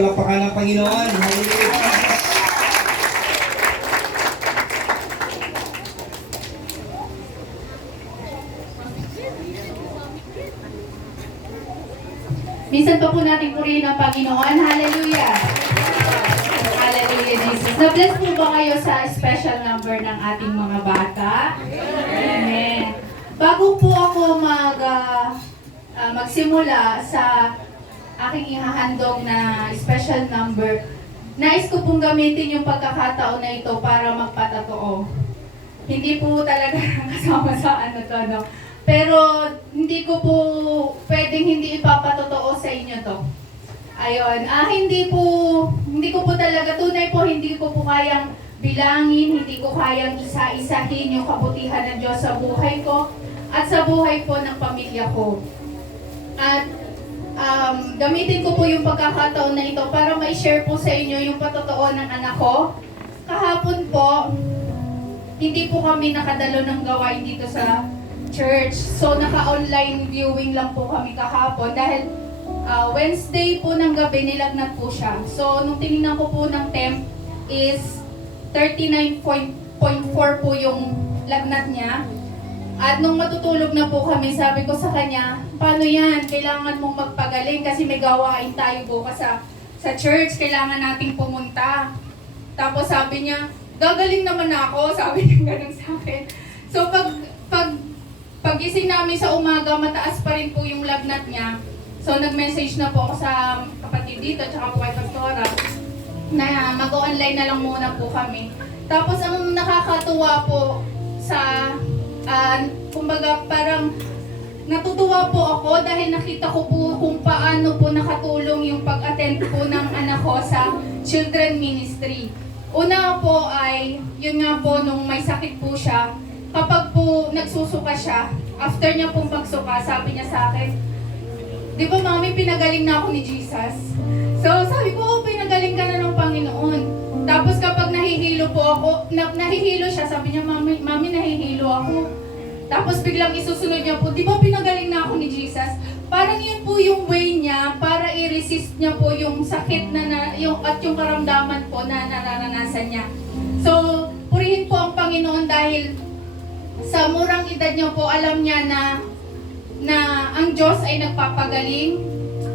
Palakpakan ng Panginoon. Hallelujah. Minsan pa po natin purihin ang Panginoon. Hallelujah! Hallelujah, Jesus. Na-bless po ba kayo sa special number ng ating mga bata? Amen. Bago po ako magsimula sa aking ihahandog na special number, nais ko pong gamitin yung pagkakataon na ito para magpatotoo. Hindi po talaga kasama sa ano to, no? Pero hindi ko po pwedeng hindi ipapatotoo sa inyo to. Ayun, hindi ko po talaga tunay po, hindi ko po kayang bilangin, hindi ko kayang isa-isahin yung kabutihan ng Diyos sa buhay ko at sa buhay po ng pamilya ko. At gamitin ko po yung pagkakataon na ito para ma-share po sa inyo yung patotoo ng anak ko. Kahapon po, hindi po kami nakadalo ng gawain dito sa church. So, naka-online viewing lang po kami kahapon dahil Wednesday po ng gabi nilagnat po siya. So, nung tinignan ko po ng temp is 39.4 po yung lagnat niya. At nung matutulog na po kami, sabi ko sa kanya, paano yan? Kailangan mong magpagaling kasi may gawain tayo bukas sa church. Kailangan nating pumunta. Tapos sabi niya, gagaling naman ako. Sabi niya ganun sa akin. So, pagising namin sa umaga, mataas pa rin po yung lagnat niya. So, nag-message na po ako sa kapatid dito, tsaka po kay Pastora, na mag-online na lang muna po kami. Tapos, ang nakakatuwa po kumbaga parang natutuwa po ako dahil nakita ko po kung paano po nakatulong yung pag-attend po ng anak ko sa children ministry. Una po ay, yun nga po, nung may sakit po siya, kapag po nagsusuka siya, after niya pong magsuka, sabi niya sa akin, di ba mami, pinagaling na ako ni Jesus? So sabi ko, oh, pinagaling ka na ng Panginoon. Tapos kapag nahihilo po ako, nahihilo siya, sabi niya, mami, nahihilo ako. Tapos biglang isusunod niya po, di ba pinagaling na ako ni Jesus? Parang yun po yung way niya para i-resist niya po yung sakit at yung karamdaman po na nararanasan niya. So, purihin po ang Panginoon dahil sa murang edad niya po, alam niya na ang Diyos ay nagpapagaling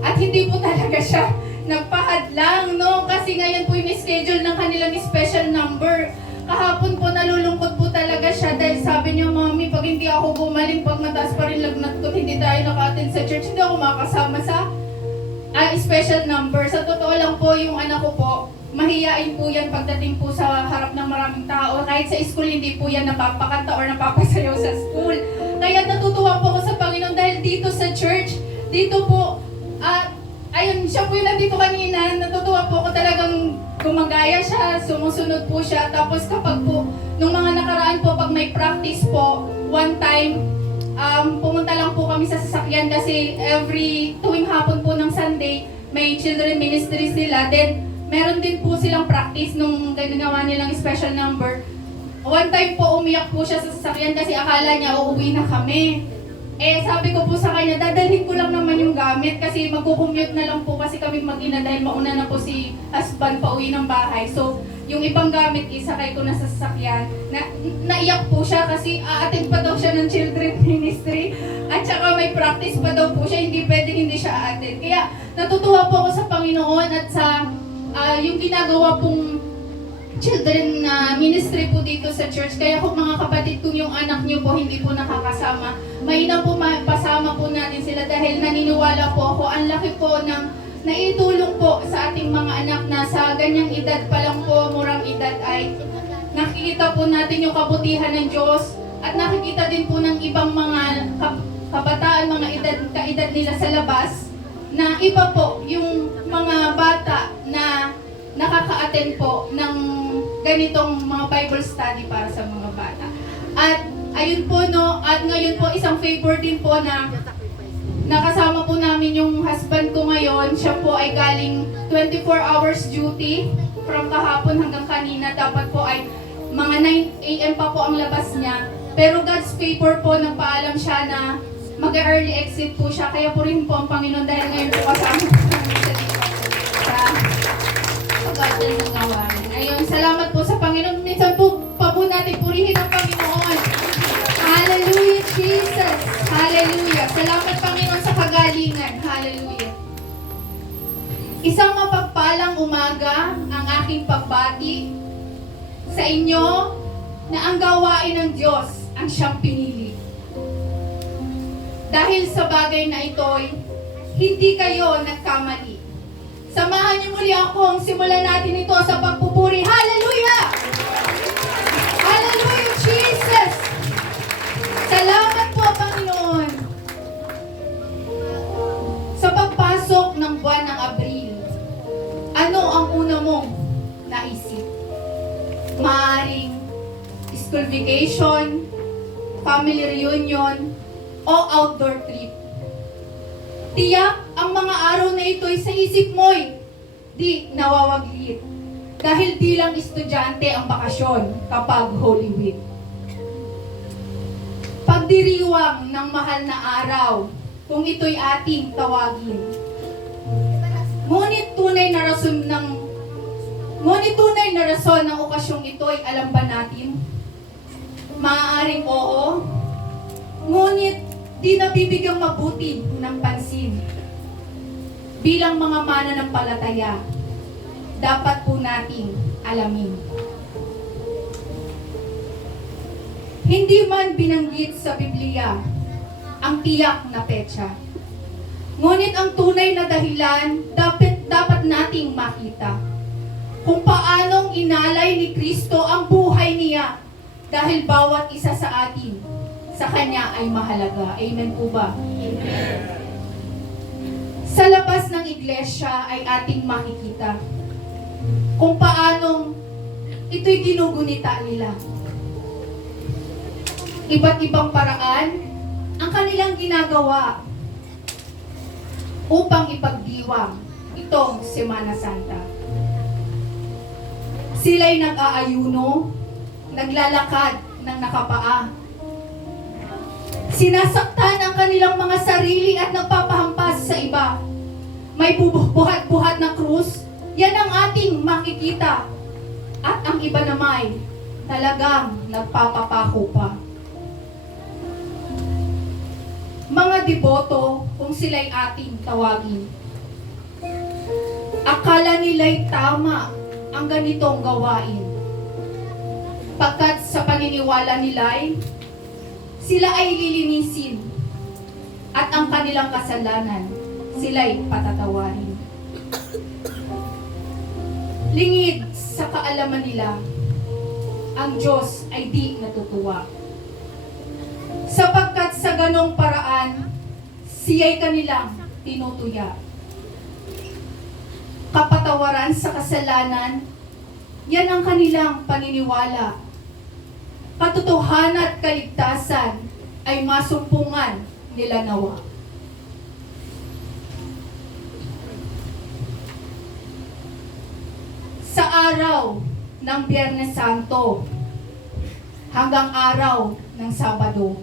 at hindi po talaga siya nagpahadlang, no? Kasi ngayon po yung schedule ng kanilang special number. Kahapon po nalulungkot po talaga siya dahil sabi niya, mami, pag hindi ako gumaling, pag mataas pa rin lagnat ko, hindi tayo naka-attend sa church, hindi ako makasama sa special number. Sa totoo lang po, yung anak ko po, mahiyain po yan pagdating po sa harap ng maraming tao. Kahit sa school, hindi po yan napapakanta or napapasayaw sa school. Kaya natutuwa po ako sa Panginoon dahil dito sa church, dito po, ayun, siya po yung nandito kanina, natutuwa po ako talagang gumagaya siya, sumusunod po siya. Tapos kapag po, nung mga nakaraan po, pag may practice po, one time, pumunta lang po kami sa sasakyan kasi tuwing hapon po ng Sunday, may children ministry sila. Then, meron din po silang practice nung ginawa nilang special number. One time po, umiyak po siya sa sasakyan kasi akala niya uuwi na kami. Eh, sabi ko po sa kanya, dadalhin ko lang naman yung gamit kasi magkukommute na lang po kasi kami mag-ina dahil mauna na po si husband pa uwi ng bahay. So, yung ibang gamit, isakay ko na sa sasakyan. Naiyak po siya kasi aattend pa daw siya ng children ministry at saka may practice pa daw po siya, hindi pwedeng hindi siya aattend. Kaya natutuwa po ako sa Panginoon at sa yung ginagawa pong children ministry po dito sa church. Kaya kung mga kapatid, kung yung anak niyo po hindi po nakakasama, mainam po pasama po natin sila dahil naniniwala po ako, ang laki po ng naitulong po sa ating mga anak na sa ganyang edad pa lang po, murang edad ay nakikita po natin yung kabutihan ng Diyos at nakikita din po ng ibang mga kabataan, mga kaedad nila sa labas na iba po yung mga bata na nakaka-attend po ng ganitong mga Bible study para sa mga bata. At ayun po, no, at ngayon po isang favor din po na nakasama po namin yung husband ko ngayon. Siya po ay galing 24 hours duty from kahapon hanggang kanina. Dapat po ay mga 9 a.m. pa po ang labas niya. Pero God's favor po, nagpaalam siya na mag-early exit po siya. Kaya po rin po ang Panginoon dahil ngayon po kasama po namin siya dito sa pag-attend ng gawain. Ayun, salamat po sa Panginoon. Minsan po pa po natin purihin ang Panginoon. Hallelujah, Jesus. Hallelujah. Salamat, Panginoon, sa kagalingan. Hallelujah. Isang mapagpalang umaga ang aking pagbati sa inyo na ang gawain ng Diyos ang siyang pinili. Dahil sa bagay na ito'y hindi kayo nagkamali. Samahan niyo muli akong simulan natin ito sa pagpupuri. Hallelujah! Hallelujah, Jesus! Salamat po, Panginoon. Sa pagpasok ng buwan ng Abril, ano ang una mong naisip? Maaring school vacation, family reunion, o outdoor trip. Tiyak ang mga araw na ito'y sa isip mo'y di nawawaglit. Dahil di lang estudyante ang bakasyon kapag Holy Week. Pagdiriwang ng mahal na araw kung ito'y ating tawagin. Ngunit tunay na rason ng okasyong ito'y alam ba natin? Maaaring oo, ngunit di nabibigyang mabuti ng pansin. Bilang mga mananampalataya, dapat po nating alamin. Hindi man binanggit sa Biblia ang tiyak na petsa. Ngunit ang tunay na dahilan dapat nating makita. Kung paanong inalay ni Kristo ang buhay niya dahil bawat isa sa atin sa Kanya ay mahalaga. Amen po ba? Amen. Sa labas ng iglesia ay ating makikita kung paanong ito'y ginugunita nila. Iba't ibang paraan ang kanilang ginagawa upang ipagdiwang itong Semana Santa. Sila'y nag-aayuno, naglalakad ng nakapaa. Sinasaktan ang kanilang mga sarili at nagpapahampas sa iba. May buhat-buhat na krus, yan ang ating makikita. At ang iba naman, talagang nagpapapako pa. Mga deboto, kung sila'y ating tawagin. Akala nila'y tama ang ganitong gawain. Pagkat sa paniniwala nila'y sila ay lilinisin at ang kanilang kasalanan sila'y patatawarin. Lingid sa kaalaman nila, ang Diyos ay di natutuwa. Sapagkat sa ganong paraan, siya'y kanilang tinutuya. Kapatawaran sa kasalanan, yan ang kanilang paniniwala. Katotohanan at kaligtasan ay masumpungan nila nawa. Sa araw ng Biyernes Santo hanggang araw ng Sabado,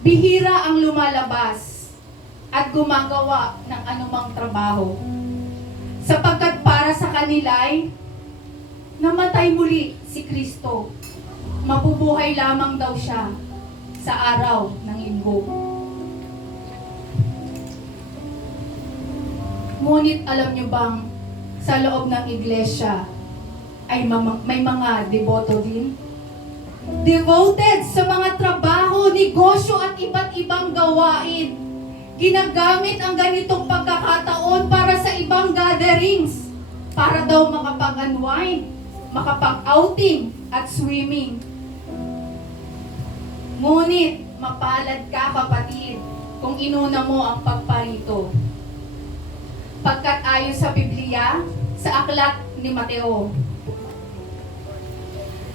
bihira ang lumalabas at gumagawa ng anumang trabaho. Sapagkat para sa kanila'y namatay muli si Kristo. Mabubuhay lamang daw siya sa araw ng Linggo. Ngunit alam niyo bang sa loob ng iglesia ay may mga deboto din? Devoted sa mga trabaho, negosyo at iba't ibang gawain. Ginagamit ang ganitong pagkakataon para sa ibang gatherings, para daw makapag-unwind, makapag-outing at swimming. Ngunit, mapalad ka kapatid kung inuna mo ang pagparito. Pagkat ayon sa Biblia, sa aklat ni Mateo,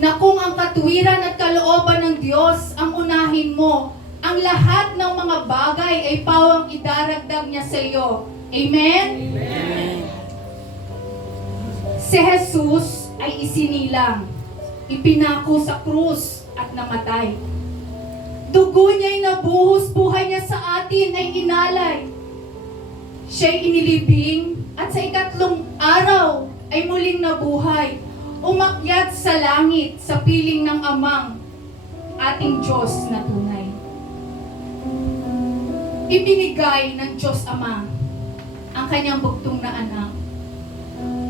na kung ang katuwiran at kalooban ng Diyos ang unahin mo, ang lahat ng mga bagay ay pawang idaragdag niya sa iyo. Amen? Amen. Si Jesus ay isinilang, ipinako sa krus at namatay. Dugo niya'y nabuhos, buhay niya sa atin ay inalay. Siya'y inilibing at sa ikatlong araw ay muling nabuhay, umakyat sa langit sa piling ng Amang ating Diyos na tunay. Ibinigay ng Diyos Ama ang kanyang bugtong na anak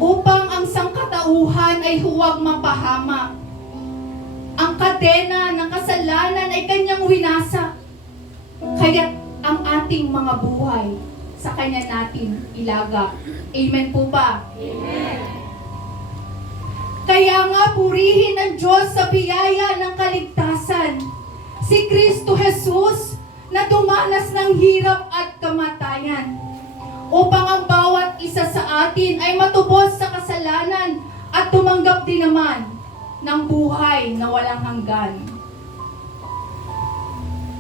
upang ang sangkatauhan ay huwag mapahamak. Ang kadena ng kasalanan ay kanyang winasak. Kaya ang ating mga buhay sa kanya natin ilagak. Amen po ba? Amen. Kaya nga purihin ng Diyos sa biyaya ng kaligtasan si Kristo Jesus na dumanas ng hirap at kamatayan upang ang bawat isa sa atin ay matubos sa kasalanan at tumanggap din naman ng buhay na walang hanggan.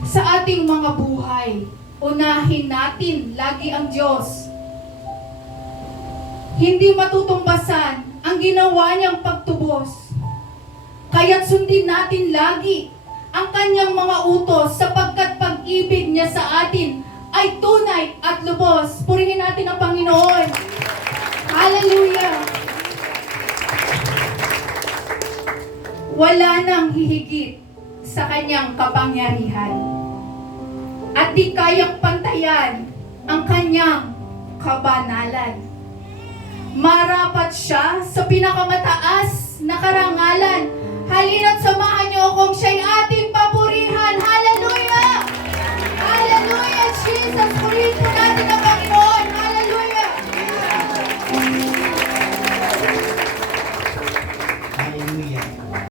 Sa ating mga buhay, unahin natin lagi ang Diyos. Hindi matutumbasan ang ginawa niyang pagtubos. Kaya't sundin natin lagi ang kanyang mga utos sapagkat pag-ibig niya sa atin ay tunay at lubos. Purihin natin ang Panginoon. Hallelujah! Wala nang hihigit sa kanyang kapangyarihan at di kayang pantayan ang kanyang kabanalan. Marapat siya sa pinakamataas na karangalan